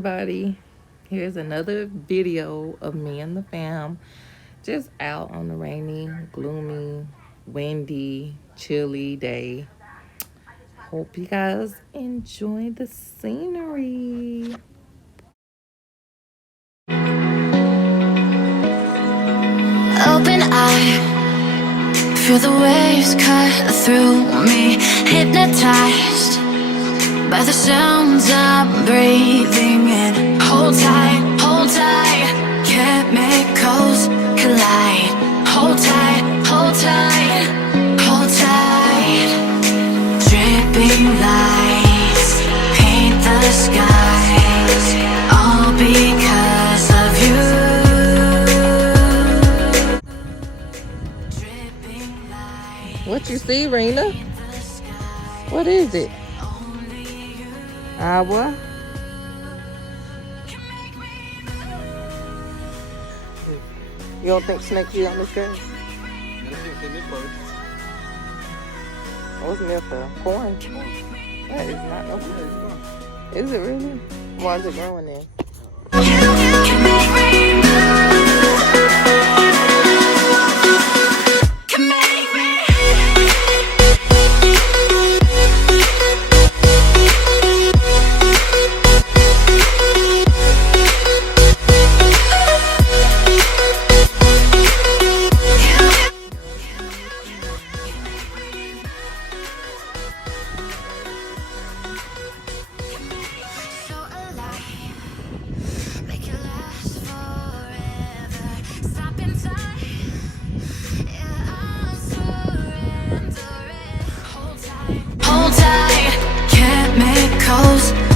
everybody. Here's another video of me and the fam just out on a rainy, gloomy, windy, chilly day. Hope you guys enjoy the scenery. Open eye, feel the waves cut through me, hypnotized by the sounds I'm breathing in. Hold tight, chemicals collide. Hold tight, hold tight, hold tight. Dripping lights paint the skies, all because of you. Dripping lights. What you see, Rena? What is it? What? You don't think snakes be on this grass? What's milk? Corn? That is not no corn. Is it really? Why is it growing then?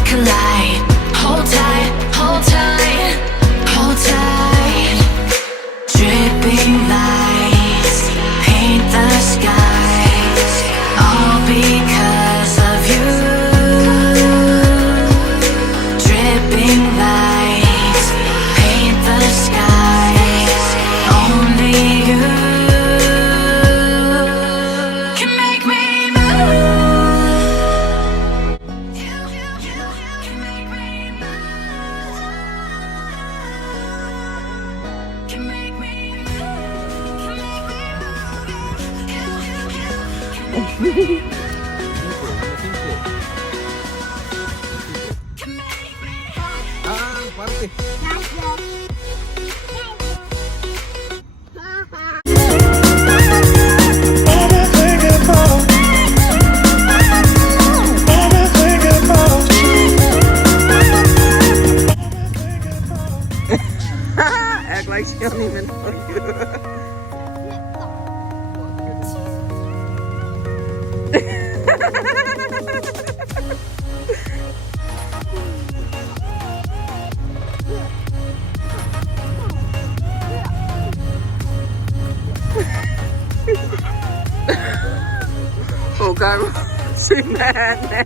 Collide. Hold tight, hold tight, hold tight. Dripping lights paint the skies, all because of you. Dripping lights paint the skies, only you. Act like she don't even know you. Oh God, she mad now.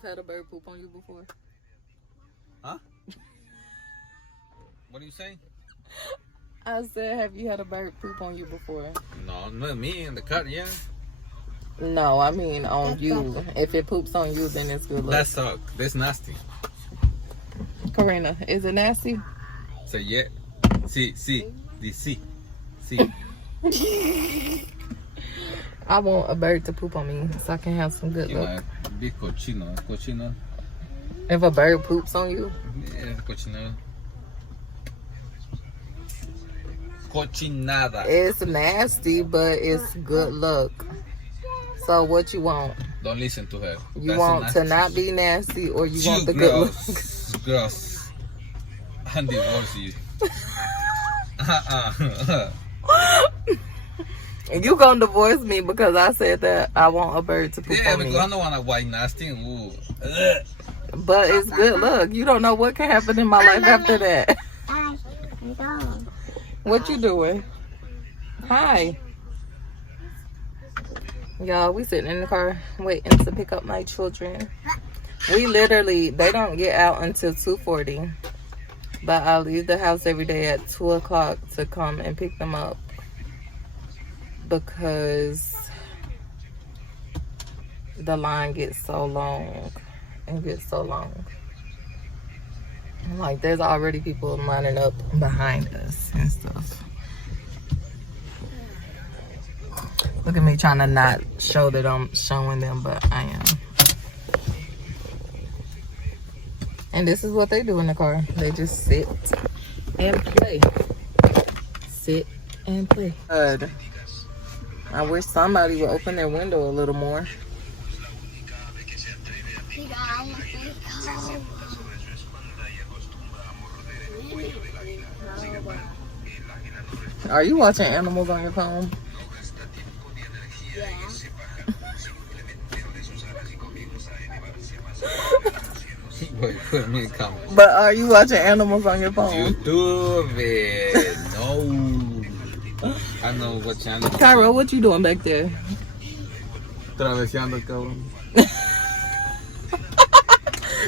Had a bird poop on you before? Huh? What are you saying? I said, have you had a bird poop on you before? No, not me in the cut, yeah. No, I mean on you. If it poops on you, then it's good luck. That sucks. That's nasty. Karina, is it nasty? So yeah. See. I want a bird to poop on me so I can have some good luck. Be cochino. If a bird poops on you? Yeah, cochino. Cochinada. It's nasty, but it's good luck. So what you want? Don't listen to her. You want to not be nasty, or you want the good look? Gross. And divorce you. You gonna divorce me because I said that I want a bird to poop Yeah, on because me. I don't want a white nasty. Ooh. Ugh. But it's good luck. You don't know what can happen in my life after that. What you doing? Hi. Y'all, we sitting in the car waiting to pick up my children. We literally, they don't get out until 2:40. But I leave the house every day at 2 o'clock to come and pick them up. Because the line gets so long. It gets so long. Like, there's already people lining up behind us and stuff. Look at me trying to not show that I'm showing them, but I am. And this is what they do in the car. They just sit and play. Sit and play. Good. I wish somebody would open their window a little more. Are you watching animals on your phone? Put me in comment. But are you watching animals on your phone? YouTube. No. I know what channel. Cairo, what you doing back there? Traveseando, cabrón.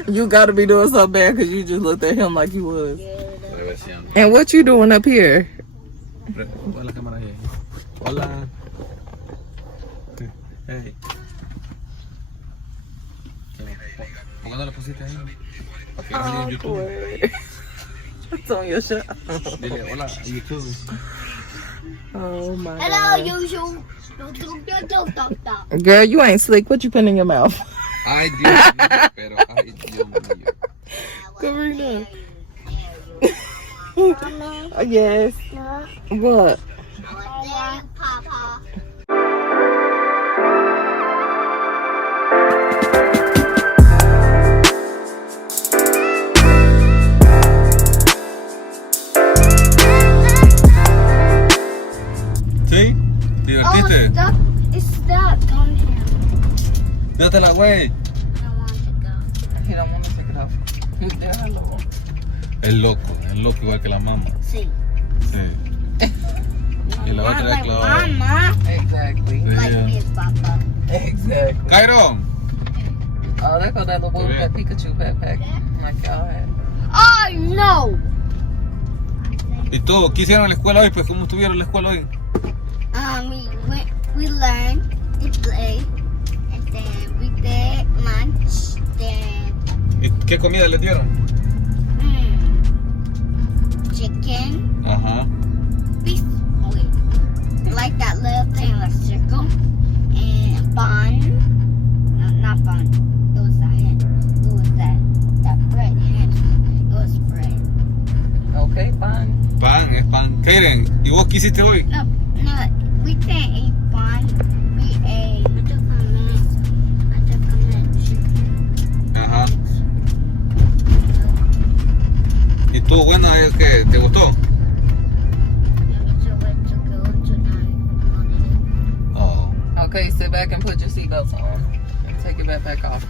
You gotta be doing so bad because you just looked at him like you was. Traveseando. And what you doing up here? Hola, cámara ahí. Hola. Hey. ¿Por qué no la pusiste ahí? Para que salga en YouTube. It's on your show. Dile hola a YouTube. Oh my Hello, God. YouTube. Girl, you ain't slick. What you put in your mouth? Ay, Dios mío, pero ay, Dios mío. Karina. Mama, Yes. What? Papa. ¿Sí? ¿Te divertiste? It's stuck on him. Dátela, güey. I want to go. He don't want to take it off. Déjalo. Es loco igual que la mamá. Sí. Sí. Y la Not otra es like clavada. Mama. Exactly. Like Yeah. me as Papa. Exactly. Cairo. Oh, there goes that little boy with that Pikachu backpack. Like y'all had. Oh no! ¿Y tú? ¿Qué hicieron en la escuela hoy? Pues, ¿cómo estuvieron en la escuela hoy? We learned to play, and then we did lunch. Then ¿Y qué comida les dieron? chicken, Ajá. beef, like that little thing, like circle, and bun. No, not bun. It was that bread. It was bread. Okay, fine. Pan, es pan. Karen, ¿y vos qué hiciste hoy? No, we didn't eat bun. We ate. I took a minute chicken. Ajá. ¿Y tú, bueno, qué? ¿Te gustó? Oh. Okay, sit back and put your seatbelts on. And take your backpack off.